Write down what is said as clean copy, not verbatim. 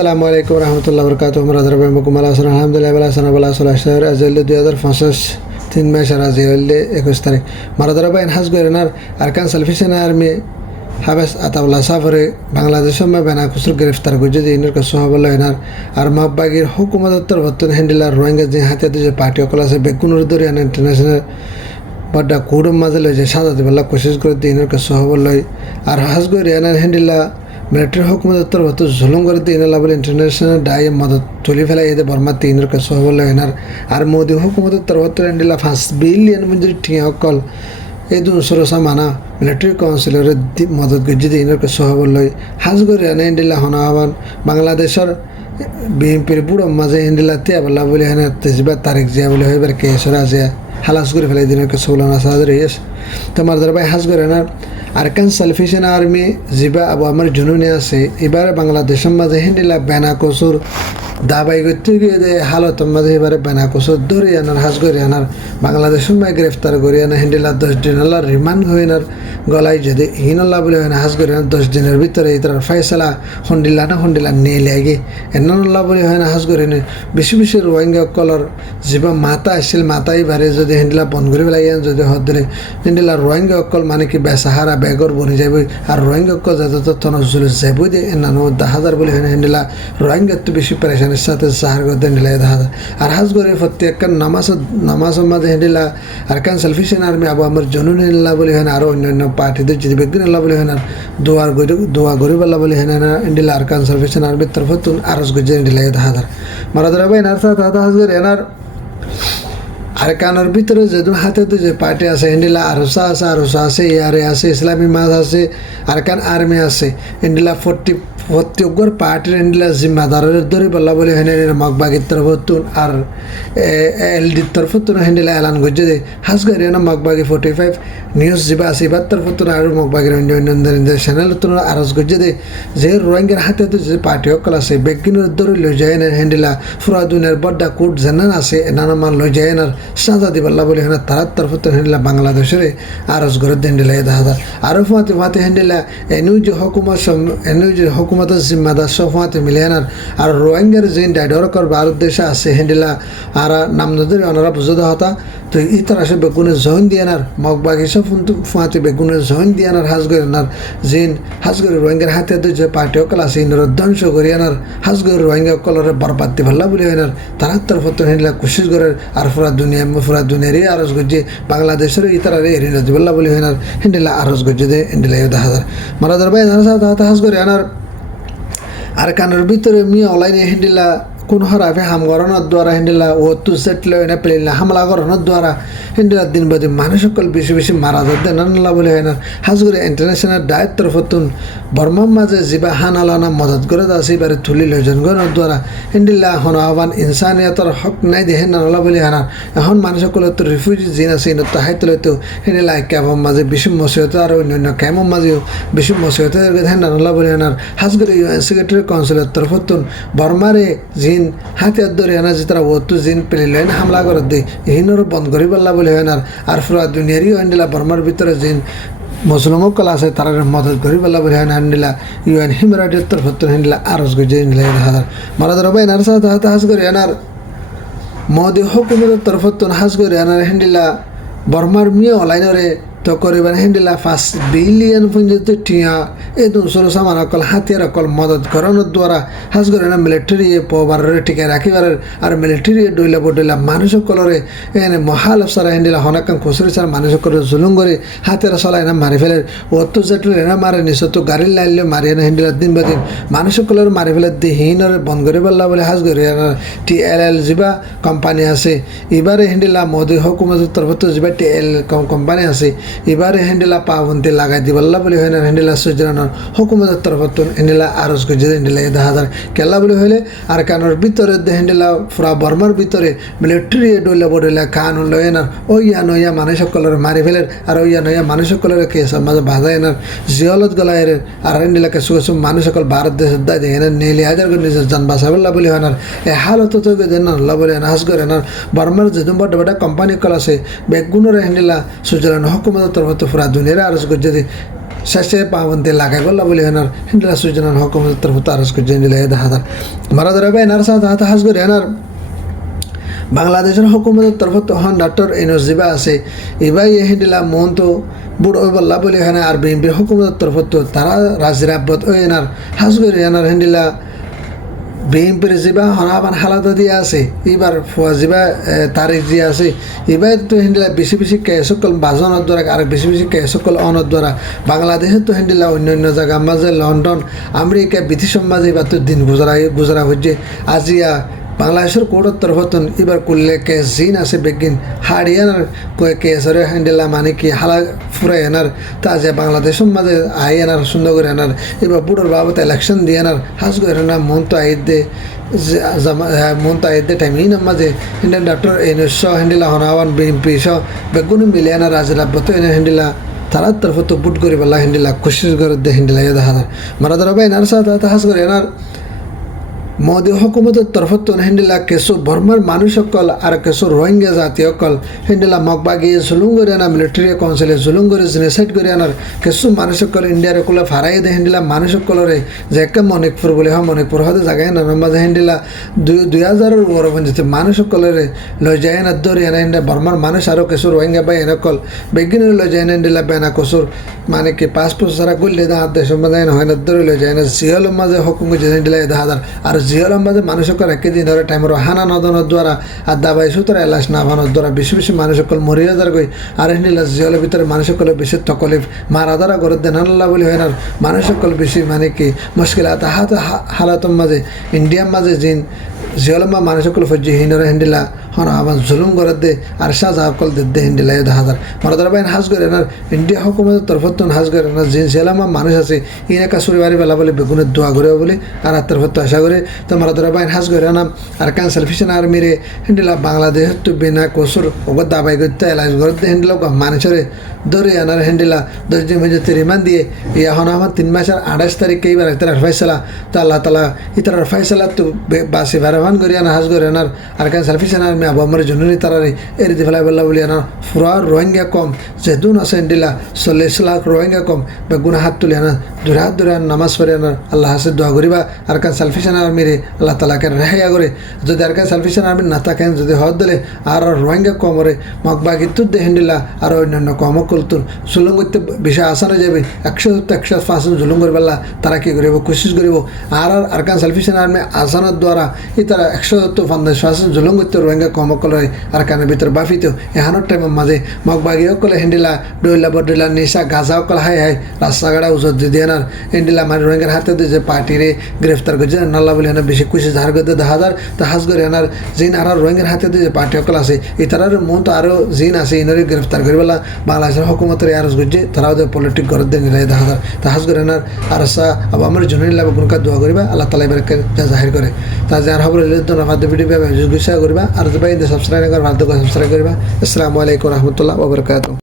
আসসালামু আলাইকুম রহমতুল্লাহ বরকাত রাজারবাই মুকুমাল হাসান আলহামদুলিল্লাহ আল্লাহ সাল্লাহ আজল 2025 3 মে সারাজিলে 21 তারিখ মারাদারাবাই হাজ গরেনার আরকান সালফিসেনা আর্মি হাবেস আতাউল্লাহ সাফরে বাংলাদেশের মে বেনা কুসুর গ্রেফতার গুজে ইনর কা সোহাবুল্লাহ হেনার আর মাহবাগির হুকুমত উত্তর হ্যান্ডেলার রোহিঙ্গা যে হাতে যে পার্টি অকল আছে বেগুনুর দরিয়ান ইন্টারন্যাশনাল বড্ডা কুড়ম মাঝে লই যে সাজা দিবল্লা কোশিশ করে ইনর কা সোহাবুল্লাহ আর হাজ গরিয়ানার হ্যান্ডেলা মিলিটারি হুকুমত উত্তর জুলুম করে দিন লাভল ইন্টারন্যাশনাল ডাই মদত তুলি ফেলা এদের বর্মা তিনের কাছে হবল হেনার আর মোদি হুকুমত উত্তর এন্ডিলা 5 বিলিয়ন মঞ্জুরি ঠিয়া অকল এই দুন সরসা মানা মিলিটারি কাউন্সিলের মদত গজ্জি দিনের কাছে হবল হাজ করে আনে এন্ডিলা হনা হবান বাংলাদেশের বিএনপির বুড়ো মাঝে এন্ডিলা তিয়া বলা বলে হেন তেজবা তারিখ জিয়া বলে হইবার কেসর আজিয়া হালাস করে ফেলে দিনের কাছে হলো না সাহায্য ইয়েস তোমার দরবাই হাজ করে না আরকান সালফিসেন আর্মি জিবা আবু আমার জুনুনে আছে এবারে বাংলাদেশের মাঝে হিন্দিলা বেনা কসুর দাবাই করতে গিয়ে দে হালত মাঝে এবারে বেনা কসুর ধরে আনার হাজ করে আনার বাংলাদেশের মাঝে গ্রেফতার করে আনা হিন্দিলা 10 দিন আল্লাহ রিমান্ড হয়ে আনার গলায় যদি হিনল্লাহ বলে হয় না হাজ করে আনার 10 দিনের ভিতরে এটার ফয়সালা হন্ডিলা নিয়ে লাগে এন্নাল্লাহ বলে হয় না হাজ করে বেশি বেশি রোহিঙ্গা কলর জিবা মাতা আসছিল মাতাই বারে যদি হিন্দিলা বন্ধ করে ফেলাই যদি হদ দিলে হিন্দিলা রোহিঙ্গা অকল মানে কি বেসাহারা বেগর বনি যাইব আর রোহিঙ্গা অকল যাতে তথ্য নজরুল যাইব দিয়ে এনানো 10,000 বলে হয় না হিন্দিলা রোহিঙ্গা তো বেশি পেরেশানির সাথে সাহার করতে হিন্দিলা 10,000 আর হাজ করে প্রত্যেক নামাজের মাঝে হিন্দিলা আর কান সালফিসেন আর্মি আবু আমার জনুনিল্লাহ বলে হয় না আরও অন্যান্য পার্টিদের যদি বেগদিনাল্লাহ বলে হয় না দোয়া গরিবাল্লাহ বলে হয় না হিন্দিলা আর কান সালফিসেন আর্মির তরফতুন আরজ গজ্জে হিন্দিলা 10,000 মারাদারাবাই এনার সাথে হাজ করে এনার আর কানের ভিতরে যেহেতু হাতে যে পার্টি আছে ইন্ডিলা আরসা আছে ইয়ারে আছে ইসলামী মাছ আছে আর কান আর্মি আছে ইন্ডিলা 40 অগ্র পার্টির ইন্ডিলা জিম্মাদারের ধরে বলা বলে হেনে মগবাগির তরফতুন আর এলডির তরফতুন হেন্ডিলা এলান করছে যে হাজ করে না মগবাগি 45 নিউজ যা আছে এবার তরফতুন আর মগবাগির অন্য চ্যানেল তুন আরজ করছে যে রোহিঙ্গার হাতে যে পার্টি অকল আছে বেগিনের ধরে লই যায় না হেন্ডিলা ফুরা দুনিয়ার বড্ডা কোর্ট জানান আছে নানা মান লই যায় না সাজা দিবাল্লা বলে হেনা তার তরফতুন হেন্ডিলা বাংলাদেশের আরজ করে হেন্ডিলা 10,000 আরো ফাতে হেন্ডিলা এনু যে হুকুমতের জিম্মাদার সফাতে মিলিয়ানার আর রোহিঙ্গার যে ডাইডরকর ভারত দেশে আছে হেন্ডিলা আর নাম নদীর ওনারা বুঝতে হতা তো ইতার আসে বেগুনের জহন দিয়ানার মগবাগি সব ফাঁতে বেগুনের জহন দিয়ানার হাজ করে আনার জিন হাজ করে রোহিঙ্গার হাতে যে পার্টি অকল আছে ইনার ধ্বংস করে আনার হাজ করে রোহিঙ্গা অকলরে বরবাদ দি ভাল্লা বলে আনার তার তরফতুন হেন্ডিলা কোশিশ করে আর পুরা দুনিয়ারই আরজ গজ্জে বাংলাদেশের ইতারে এরিনা দিবাল্লা বলে আনার হেন্ডিলা আরজ গজ্জে দে হেন্ডিলা 10,000 মারাদার ভাই হাজ করে আনার আর কানের ভিতরে মিয়া অনলাইনে হেন্ডিলা কোন হরাফে হামগরণের দ্বারা হেন্ডিলা ও তু সেটলে এনে পেলিলা হামলা গরণের দ্বারা হেন্ডিলা দিন বাদে মানুষ সকল বেশি মারা যাতে নান্লা বলে হয় না হাজ করে ইন্টারন্যাশনাল ডায়ের তরফতুন বর্মার মাঝে জিবা হানালানা মদত করে আছে এবারে তুলি লজনগণের দ্বারা হেন্ডিলা হন আহ্বান ইনসানিয়তর হক নাই দেখে নানলা বলে হয় না এখন মানুষ সকলের তো রিফিউজি জিন আছে ইনত তাহাই তোলে তো হেন্ডিলা ক্যাবর মাঝে বিষম মসিহত আর অন্যান্য ক্যামর মাঝেও বিষম মসিহত দেখে নানলা বলে হয় না হাজ করে ইউএন সেক্রেটারি কাউন্সিলের তরফতুন বর্মারে জিন হাতিয়ার ধরে আনা যে তারা ওতু জিন পেলিলেন হামলা করে দেয় হিনর বন্ধ করি পাল্লা বলে হয় না আর পুরা দুনিয়ারই হেন্ডিলা বর্মার ভিতরে জিন মুসলিম কল আছে তারা মদত করি পাল্লা বলে হয় না হেন্ডিলা ইউএন হিউম্যান রাইটের তরফতুন হেন্ডিলা আরজ গজে হেন্ডিলা 10,000 মারাদার ভাই এনার সাথে হাজ করে এনার মোদি হুকুমতের তরফতুন হাজ করে এনার হেন্ডিলা বর্মার মিয়া অনলাইনরে তো করিবার হেন্ডিলা 5 বিলিয়ন পর্যন্ত টিয়া এই দুশো সামান অকল হাতিয়ার অকল মদত করানোর দ্বারা হাজ করে না মিলিটারি পবারের টিকে রাখিবার আর মিলিটারি ডইলা মানুষ সকলরে এনে মহাল সারা হেন্ডিলা হনাকান খুচরি সার মানুষ সকল জুলুম করে হাতিয়ার চলাই না মারি ফেলে অত যেটলে এনা মারে নিশ্চয় তো গাড়ির লাইলে মারি না হেন্ডিলা দিন বা দিন মানুষ সকলের মারি ফেলে হিনরে বন্ধ করে পাল্লা বলে হাজ করে TLL যা কোম্পানি আছে এবারে হেন্ডিলা মোদি হুকুমতের তরফত যা TL কোম্পানি আছে এবারে হেন্ডিলা পাবন্তি লাগাই দিবাল্লা বলে হয় না হেন্ডিলা সুজরানোর হুকুমতের তরফতুন হেন্ডিলা আরজ গজে হেন্ডিলা 10,000 কেলা বলে হইলে আর কানোর ভিতরে হেন্ডিলা পুরা বর্মার ভিতরে মিলিটারি ডইলা বডইলা কান লয় না ওইয়া নইয়া মানুষ সকলের মারি ফেলের আর ওইয়া নইয়া মানুষ সকলের কেস মাঝে বাজায় না জিয়লত গলায়ের আর হেন্ডিলাকে সুগসুম মানুষ সকল ভারত দেশের দায় দেখে না নেলি হাজার করে নিজের যান বাঁচাবেল্লা বলে হয় না এ হালত তো দেন না আল্লাহ বলে হাজ করে না বর্মার যেদম বড় কোম্পানি কল আছে বেগুনের হেন্ডিলা সুজরানো হুকুমত তরফত পুরা দুনিয়ার আরজ গজ্জে শেষে পাবন্তি লাগাই বললা বলে হেনার হিন্দিলা সুজনার হকুমত তরফ তারস করে জেনে লেগে দেখা তার মারা ধরে ভাই এনার সাথে হাত হাস করে হেনার বাংলাদেশের হকুমতের তরফ তখন ডক্টর এনস জিবা আছে এবার ইয়ে হিন্দিলা মন তো বুড় ওই বললা বলে এখানে আর বিএনপির হকুমতের তরফ তো তারা রাজির আব্বত ওই এনার হাস করে এনার হিন্দিলা বিএনপির জিবা হনাবান হালাত দিয়ে আছে এবার ফুয়া জিবা তারিখ যে আছে এবার তো হিন্দিলা বেশি বেশি কেসকল বাজনের দ্বারা আর বেশি বেশি কেসকল অনের দ্বারা বাংলাদেশের তো হিন্দিলা অন্য অন্য জায়গার মাঝে লন্ডন আমেরিকা বিদেশের মাঝে এবার তো দিন গুজরা হচ্ছে আজিয়া বাংলাদেশের কোর্টের তরফতন এবার করলে কেস জিন আছে বেগিন হারিয়ানার কেসের হ্যান্ডেলা মানে কি হালা ফুরাই এনার তা যে বাংলাদেশের মাঝে আই এনার সুন্দর করে এনার এবার বুড়োর বাবদ ইলেকশন দিয়ে এনার হাস করে না মন তো আইদ দে মন তো আইদ দে টাইম এই মাঝে ইন্ডিয়ান ডক্টর এনএস হ্যান্ডেলা হনাওয়ান বিএনপি সহ বেগুনি মিলে এনার রাজিলাব্বত এনার হ্যান্ডেলা তারার তরফ তো বুট করে বলা হ্যান্ডেলা কোশিশ করে দে হ্যান্ডেলা ইয়ে দেখা মারা ধরা ভাই এনার সাথে হাস করে এনার মোদী হুকুমতের তরফত হিন্দিলা কিছু বর্মার মানুষ সকল আর কিছু রোহিঙ্গা জাতি সকল হিন্দিলা মগবাগি জুলুম করে আনা মিলিটারি কাউন্সিলে জুলুম করে জেনোসাইড করে আনার কিছু মানুষ সকল ইন্ডিয়ার সকলে ফারাই দেয় হিন্দিলা মানুষ সকলরে যে একে মণিকপুর বলে হয় মণিকপুর হয়তো জায়গায় না মাঝে হিন্দিলা 2000-এর ওরকম যেতে মানুষ সকলরে লই যায় না দৌড়ি এনে ইন্ডিয়া বর্মার মানুষ আরও কিছু রোহিঙ্গা বা এনেকল বেগিনে লই যায় না ইন্দিলা বেনা কসুর মানে কি পাসপোর্ট সারা করলে না দেশের মাঝে হয় না দৌড়ি লই যায় না জিহলের মাঝে হুকুম যে হিন্দিলা 10,000 আর জিহলের মাঝে মানুষ সকল একদিন ধরে টাইমের হানা নদনের দ্বারা আর দাবাই সুতরা এলাচ না ভানোর দ্বারা বেশি বেশি মানুষ সকল মরিয়া যার গই আর হিন্দিলা জিহলের ভিতরে মানুষ সকলের বেশি তকলিফ মারা দ্বারা ঘর দেন আল্লাহ বলে হয় না মানুষ সকল বেশি মানে কি মুশকিলাত হালাতর মাঝে ইন্ডিয়ার মাঝে জিন জিহলমা মানুষ সকল ফজ্জি হিনরা হিন্দিলা হন আবার জুলুম করে দে আর সাজা সকল দে হিন্দিলা 10,000 মারা বাইন হাজ করে না ইন্ডিয়া হুকুমতের তরফতন হাজ করে না জিন জিহলমা মানুষ আছে ইনে কাসুরি বাড়ি বেলা বলে বেগুনের দোয়া করে বলে আর তরফত আশা করে তো মারা বাইন হাজ করে না আর কান সেলফিশন আর মেরে হিন্দিলা বাংলাদেশ তো বিনা কসুর ওগর দাবাই করতে এলাচ করে দে হিন্দিলা মানুষরে ধরে আনার হিন্দিলা দর্জি মেজতে রিমান্ড দিয়ে এখন আমার 3 মাসের 28 তারিখে এইবার তার ফয়সালা তো আল্লাহ তালা ইতার ফয়সালা তো বাসি ভারবান করি আনা হাজ করে আনার আর কান সেলফিশন আর মে আবার জনুনি তারারে এর দি ফেলাই বললা বলি আনার ফুরা রোহিঙ্গা কম যেদুন আছে হিন্দিলা 40 লাখ রোহিঙ্গা কম বেগুনা হাত তুলে আনা দূরে নামাজ পড়ে আনার আল্লাহ হাসে দোয়া করিবা আর কান সেলফিশন আর মেরে আল্লাহ তালাকে রেহাইয়া করে যদি আর কান সেলফিশন আর্মি না থাকেন যদি হদ দিলে আর রোহিঙ্গা কমরে মগবাগিতুর দে হিন্দিলা আর অন্যান্য কম কলতুর জুলুম করতে বিষয় আসানো যাবে 100% জুলুম করে পেলা তারা কী করিব কোশিশ করিব আর আরকান সেলফিশন আর্মি আসানোর দ্বারা ই তারা 150% জুলুম করতে রোহিঙ্গা কম কলরে আরকানের ভিতরে বাফিতেও এহানোর টাইমের মাঝে মগবাগি সকলে হিন্দিলা ডইলা বডিলা নিশা গাজা সকল হাই রাস্তাঘাটা উজত দিয়ে আনার হিন্দিলা মানে রোহিঙ্গার হাতে দিয়ে যে পার্টিরে গ্রেফতার করছে নাল্লা বলে এনার বেশি কুশি ধার করতে 10,000 তা হাজ করে এনার জিন আর রোহিঙ্গার হাতে দিয়ে যে পার্টি সকল আছে এই তারার মন তো আরও জিন আছে ইনারে গ্রেফতার করিবেলা বাংলাদেশের হুকুমতের আরজ করছে তারা ওদের পলিটিক ঘরের দিয়ে নিলাই 10,000 তা হাজ করে এনার আর আবার আমার জন্য নিলাম কোনকা দোয়া করিবা আল্লাহ তালা এবারকে জাহির করে তা যার খবর আমাদের ভিডিও গুছা করিবা আর যদি সাবস্ক্রাইব করার সাবস্ক্রাইব করিবা আসসালামু আলাইকুম রহমতুল্লাহ ওয়া বারাকাতুহু।